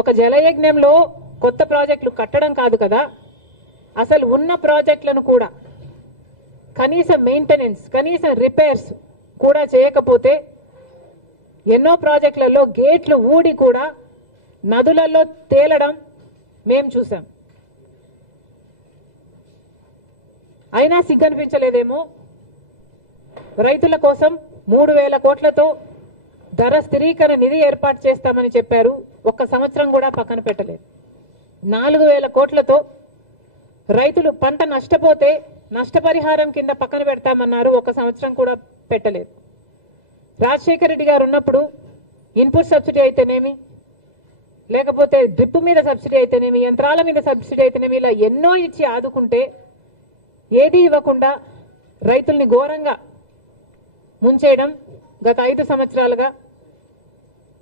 ఒక జలయజ్ఞంలో కొత్త ప్రాజెక్టులు కట్టడం కాదు కదా, అసలు ఉన్న ప్రాజెక్టులను కూడా కనీసం మెయింటెనెన్స్, కనీసం రిపేర్స్ కూడా చేయకపోతే ఎన్నో ప్రాజెక్టులలో గేట్లు ఊడి కూడా నదులలో తేలడం మేము చూసాం. అయినా సిగ్గనిపించలేదేమో. రైతుల కోసం 3,000 కోట్లతో ధర స్థిరీకరణ నిధి ఏర్పాటు చేస్తామని చెప్పారు. ఒక్క సంవత్సరం కూడా పక్కన పెట్టలేదు. 4,000 కోట్లతో రైతులు పంట నష్టపోతే నష్టపరిహారం కింద పక్కన పెడతామన్నారు. ఒక సంవత్సరం కూడా పెట్టలేదు. రాజశేఖర రెడ్డి గారు ఉన్నప్పుడు ఇన్పుట్ సబ్సిడీ అయితేనేమి, లేకపోతే డ్రిప్ మీద సబ్సిడీ అయితేనేమి, యంత్రాల మీద సబ్సిడీ అయితేనేమి, ఇలా ఎన్నో ఇచ్చి ఆదుకుంటే ఏది ఇవ్వకుండా రైతుల్ని ఘోరంగా ముంచేయడం గత 5 సంవత్సరాలుగా.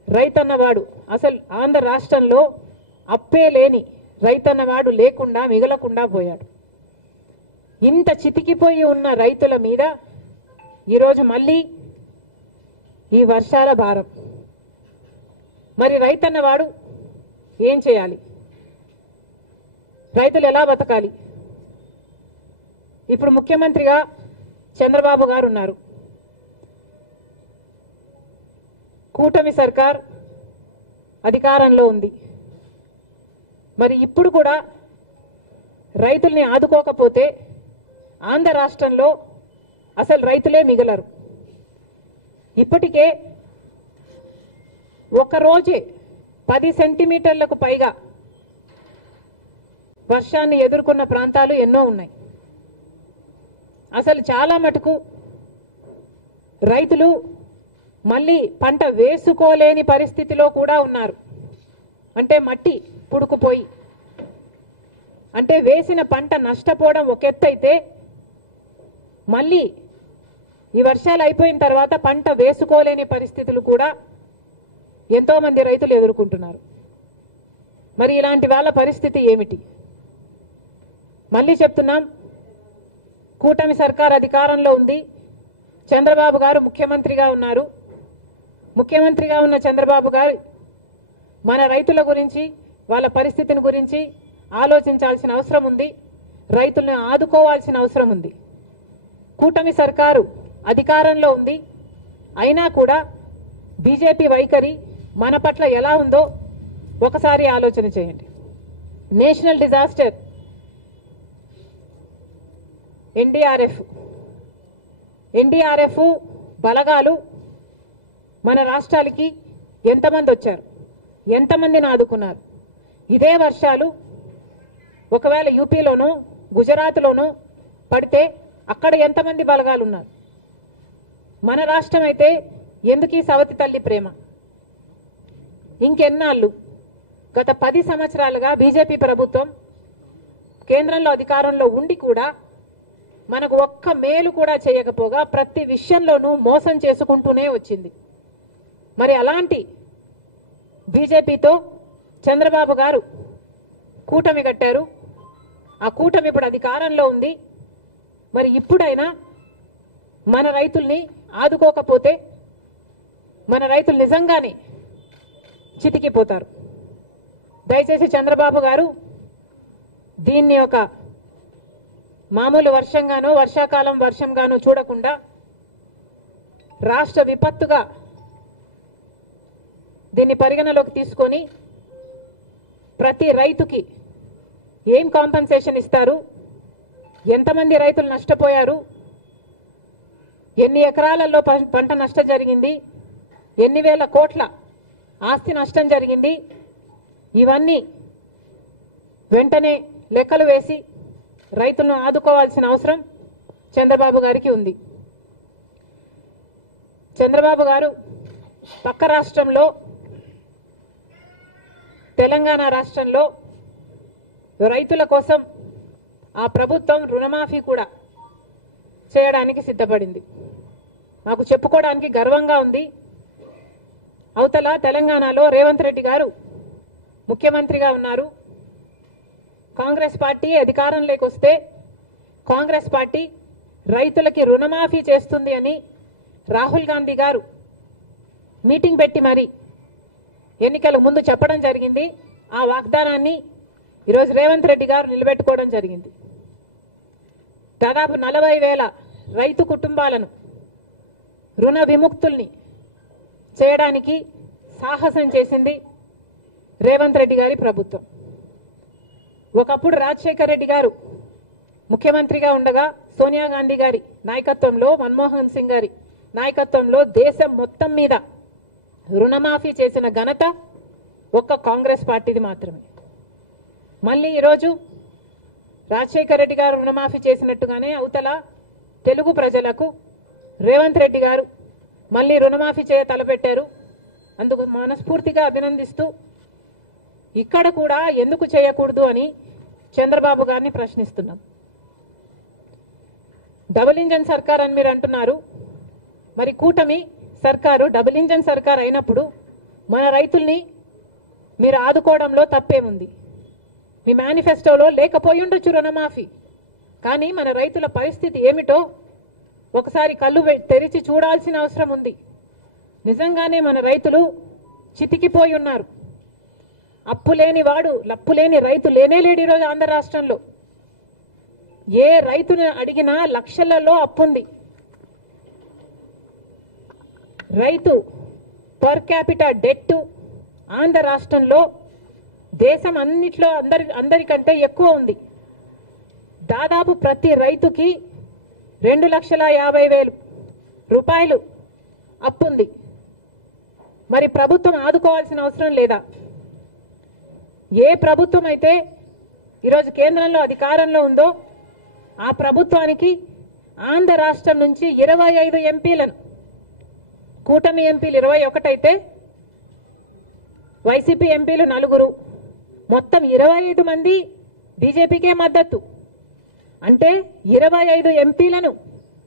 రైతన్నవాడు అసలు ఆంధ్ర రాష్ట్రంలో అప్పే లేని రైతన్నవాడు లేకుండా మిగలకుండా పోయాడు. ఇంత చితికిపోయి ఉన్న రైతుల మీద ఈరోజు మళ్ళీ ఈ వర్షాల భారం. మరి రైతన్నవాడు ఏం చేయాలి? రైతులు ఎలా బతకాలి? ఇప్పుడు ముఖ్యమంత్రిగా చంద్రబాబు గారు ఉన్నారు. కూటమి సర్కార్ అధికారంలో ఉంది. మరి ఇప్పుడు కూడా రైతుల్ని ఆదుకోకపోతే ఆంధ్ర రాష్ట్రంలో అసలు రైతులే మిగలరు. ఇప్పటికే ఒక రోజే 10 సెంటీమీటర్లకు పైగా వర్షాన్ని ఎదుర్కొన్న ప్రాంతాలు ఎన్నో ఉన్నాయి. అసలు చాలా మటుకు రైతులు మళ్ళీ పంట వేసుకోలేని పరిస్థితిలో కూడా ఉన్నారు. అంటే మట్టి పుడుకుపోయి, అంటే వేసిన పంట నష్టపోవడం ఒక ఎత్తు అయితే, మళ్ళీ ఈ వర్షాలు అయిపోయిన తర్వాత పంట వేసుకోలేని పరిస్థితులు కూడా ఎంతో మంది రైతులు ఎదుర్కొంటున్నారు. మరి ఇలాంటి వాళ్ళ పరిస్థితి ఏమిటి? మళ్ళీ చెప్తున్నాం, కూటమి సర్కార్ అధికారంలో ఉంది. చంద్రబాబు గారు ముఖ్యమంత్రిగా ఉన్నారు. ముఖ్యమంత్రిగా ఉన్న చంద్రబాబు గారు మన రైతుల గురించి, వాళ్ళ పరిస్థితిని గురించి ఆలోచించాల్సిన అవసరం ఉంది. రైతులను ఆదుకోవాల్సిన అవసరం ఉంది. కూటమి సర్కారు అధికారంలో ఉంది. అయినా కూడా బీజేపీ వైఖరి మన పట్ల ఎలా ఉందో ఒకసారి ఆలోచన చేయండి. నేషనల్ డిజాస్టర్ ఎన్డీఆర్ఎఫ్ బలగాలు మన రాష్ట్రాలకి ఎంతమంది వచ్చారు, ఎంతమందిని ఆదుకున్నారు? ఇదే వర్షాలు ఒకవేళ యూపీలోనో గుజరాత్లోనో పడితే అక్కడ ఎంతమంది బలగాలు ఉన్నారు? మన రాష్ట్రం అయితే ఎందుకు ఈ సవతి తల్లి ప్రేమ? ఇంకెన్నాళ్ళు? గత 10 సంవత్సరాలుగా బీజేపీ ప్రభుత్వం కేంద్రంలో అధికారంలో ఉండి కూడా మనకు ఒక్క మేలు కూడా చేయకపోగా ప్రతి విషయంలోనూ మోసం చేసుకుంటూనే వచ్చింది. మరి అలాంటి బీజేపీతో చంద్రబాబు గారు కూటమి కట్టారు. ఆ కూటమి ఇప్పుడు అధికారంలో ఉంది. మరి ఇప్పుడైనా మన రైతుల్ని ఆదుకోకపోతే మన రైతులు నిజంగానే చితికిపోతారు. దయచేసి చంద్రబాబు గారు దీన్ని ఒక మామూలు వర్షంగానో వర్షాకాలం వర్షంగానో చూడకుండా రాష్ట్ర విపత్తుగా దీన్ని పరిగణలోకి తీసుకొని ప్రతి రైతుకి ఏం కాంపెన్సేషన్ ఇస్తారు, ఎంతమంది రైతులు నష్టపోయారు, ఎన్ని ఎకరాలలో పంట నష్టం జరిగింది, ఎన్ని వేల కోట్ల ఆస్తి నష్టం జరిగింది, ఇవన్నీ వెంటనే లెక్కలు వేసి రైతులను ఆదుకోవాల్సిన అవసరం చంద్రబాబు గారికి ఉంది. చంద్రబాబు గారు పక్క రాష్ట్రంలో తెలంగాణ రాష్ట్రంలో రైతుల కోసం ఆ ప్రభుత్వం రుణమాఫీ కూడా చేయడానికి సిద్ధపడింది. మాకు చెప్పుకోవడానికి గర్వంగా ఉంది. అవతల తెలంగాణలో రేవంత్ రెడ్డి గారు ముఖ్యమంత్రిగా ఉన్నారు. కాంగ్రెస్ పార్టీ అధికారంలోకి వస్తే కాంగ్రెస్ పార్టీ రైతులకి రుణమాఫీ చేస్తుంది అని రాహుల్ గాంధీ గారు మీటింగ్ పెట్టి మరి ఎన్నికల ముందు చెప్పడం జరిగింది. ఆ వాగ్దానాన్ని ఈరోజు రేవంత్ రెడ్డి గారు నిలబెట్టుకోవడం జరిగింది. దాదాపు 40,000 రైతు కుటుంబాలను రుణ విముక్తుల్ని చేయడానికి సాహసం చేసింది రేవంత్ రెడ్డి గారి ప్రభుత్వం. ఒకప్పుడు రాజశేఖర్ రెడ్డి గారు ముఖ్యమంత్రిగా ఉండగా సోనియా గాంధీ గారి నాయకత్వంలో, మన్మోహన్ సింగ్ గారి నాయకత్వంలో దేశం మొత్తం మీద రుణమాఫీ చేసిన ఘనత ఒక్క కాంగ్రెస్ పార్టీది మాత్రమే. మళ్ళీ ఈరోజు రాజశేఖర్ రెడ్డి గారు రుణమాఫీ చేసినట్టుగానే అవతల తెలుగు ప్రజలకు రేవంత్ రెడ్డి గారు మళ్ళీ రుణమాఫీ చేయ తలపెట్టారు. అందుకు మనస్ఫూర్తిగా అభినందిస్తూ ఇక్కడ కూడా ఎందుకు చేయకూడదు అని చంద్రబాబు గారిని ప్రశ్నిస్తున్నాం. డబుల్ ఇంజన్ సర్కార్ అని మీరు అంటున్నారు. మరి కూటమి సర్కారు డబుల్ ఇంజన్ సర్కార్ అయినప్పుడు మన రైతుల్ని మీరు ఆదుకోవడంలో తప్పేముంది? మీ మేనిఫెస్టోలో లేకపోయి ఉండొచ్చు రుణమాఫీ, కానీ మన రైతుల పరిస్థితి ఏమిటో ఒకసారి కళ్ళు తెరిచి చూడాల్సిన అవసరం ఉంది. నిజంగానే మన రైతులు చితికిపోయి ఉన్నారు. లప్పులేని రైతు లేనేలేడు ఈరోజు ఆంధ్ర రాష్ట్రంలో. ఏ రైతుని అడిగినా లక్షలలో అప్పుంది. రైతు పర్ క్యాపిటా డెట్ ఆంధ్ర రాష్ట్రంలో దేశం అన్నిట్లో అందరికంటే ఎక్కువ ఉంది. దాదాపు ప్రతి రైతుకి 2,50,000 రూపాయలు అప్పుంది. మరి ప్రభుత్వం ఆదుకోవాల్సిన అవసరం లేదా? ఏ ప్రభుత్వం అయితే ఈరోజు కేంద్రంలో అధికారంలో ఉందో ఆ ప్రభుత్వానికి ఆంధ్ర రాష్ట్రం నుంచి 25 ఎంపీలను, కూటమి ఎంపీలు 21 అయితే వైసీపీ ఎంపీలు 4, మొత్తం 25 మంది బీజేపీకే మద్దతు. అంటే 25 ఎంపీలను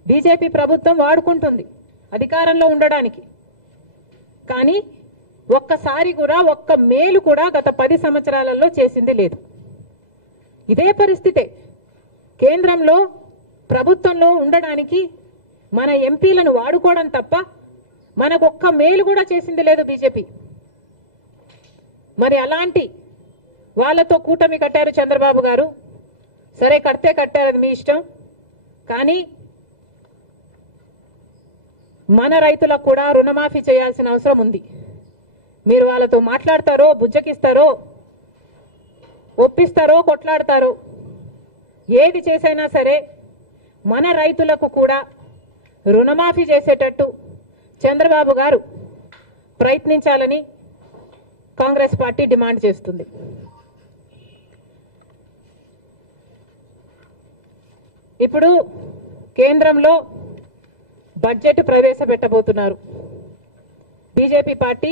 బీజేపీ ప్రభుత్వం వాడుకుంటుంది అధికారంలో ఉండడానికి. కానీ ఒక్కసారి కూడా ఒక్క మేలు కూడా గత 10 సంవత్సరాలలో చేసింది లేదు. ఇదే పరిస్థితే కేంద్రంలో ప్రభుత్వంలో ఉండడానికి మన ఎంపీలను వాడుకోవడం తప్ప మనకు ఒక్క మేలు కూడా చేసింది లేదు బీజేపీ. మరి అలాంటి వాళ్ళతో కూటమి కట్టారు చంద్రబాబు గారు. సరే, కడితే కట్టారు, అది మీ ఇష్టం. కానీ మన రైతులకు కూడా రుణమాఫీ చేయాల్సిన అవసరం ఉంది. మీరు వాళ్ళతో మాట్లాడతారో, బుజ్జకిస్తారో, ఒప్పిస్తారో, కొట్లాడతారో, ఏది చేసైనా సరే మన రైతులకు కూడా రుణమాఫీ చేసేటట్టు చంద్రబాబు గారు ప్రయత్నించాలని కాంగ్రెస్ పార్టీ డిమాండ్ చేస్తుంది. ఇప్పుడు కేంద్రంలో బడ్జెట్ ప్రవేశపెట్టబోతున్నారు. బీజేపీ పార్టీ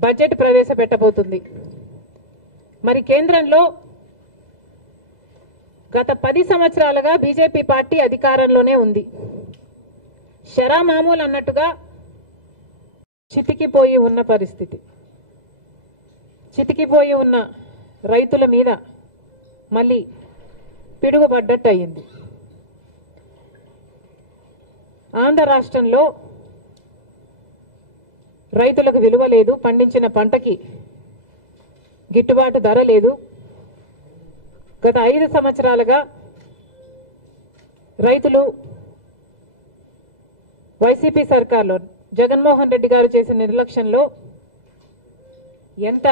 బడ్జెట్ ప్రవేశపెట్టబోతుంది. మరి కేంద్రంలో గత 10 సంవత్సరాలుగా బీజేపీ పార్టీ అధికారంలోనే ఉంది. షరా మామూలు అన్నట్టుగా చితికిపోయి ఉన్న పరిస్థితి. చితికిపోయి ఉన్న రైతుల మీద మళ్ళీ పిడుగుపడ్డట్టు అయింది. ఆంధ్ర రాష్ట్రంలో రైతులకు విలువ లేదు, పండించిన పంటకి గిట్టుబాటు ధర లేదు. గత 5 సంవత్సరాలుగా రైతులు వైసీపీ సర్కార్లో జగన్మోహన్ రెడ్డి గారు చేసిన నిర్లక్ష్యంలో ఎంత